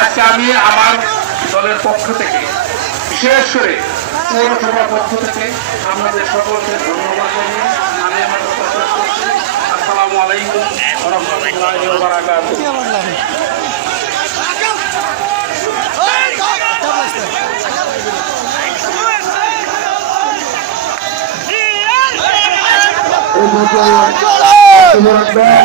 আজকে আমি আমার দলের পক্ষ থেকে বিশেষ করে পৌরসভার পক্ষ থেকে আমাদের সকলকে ধন্যবাদ জানিয়ে আমি আমার কথা শেষ করছি। আসসালামু আলাইকুম ওয়া রাহমাতুল্লাহি ওয়া বারাকাতুহু। শুভ রাখবেন।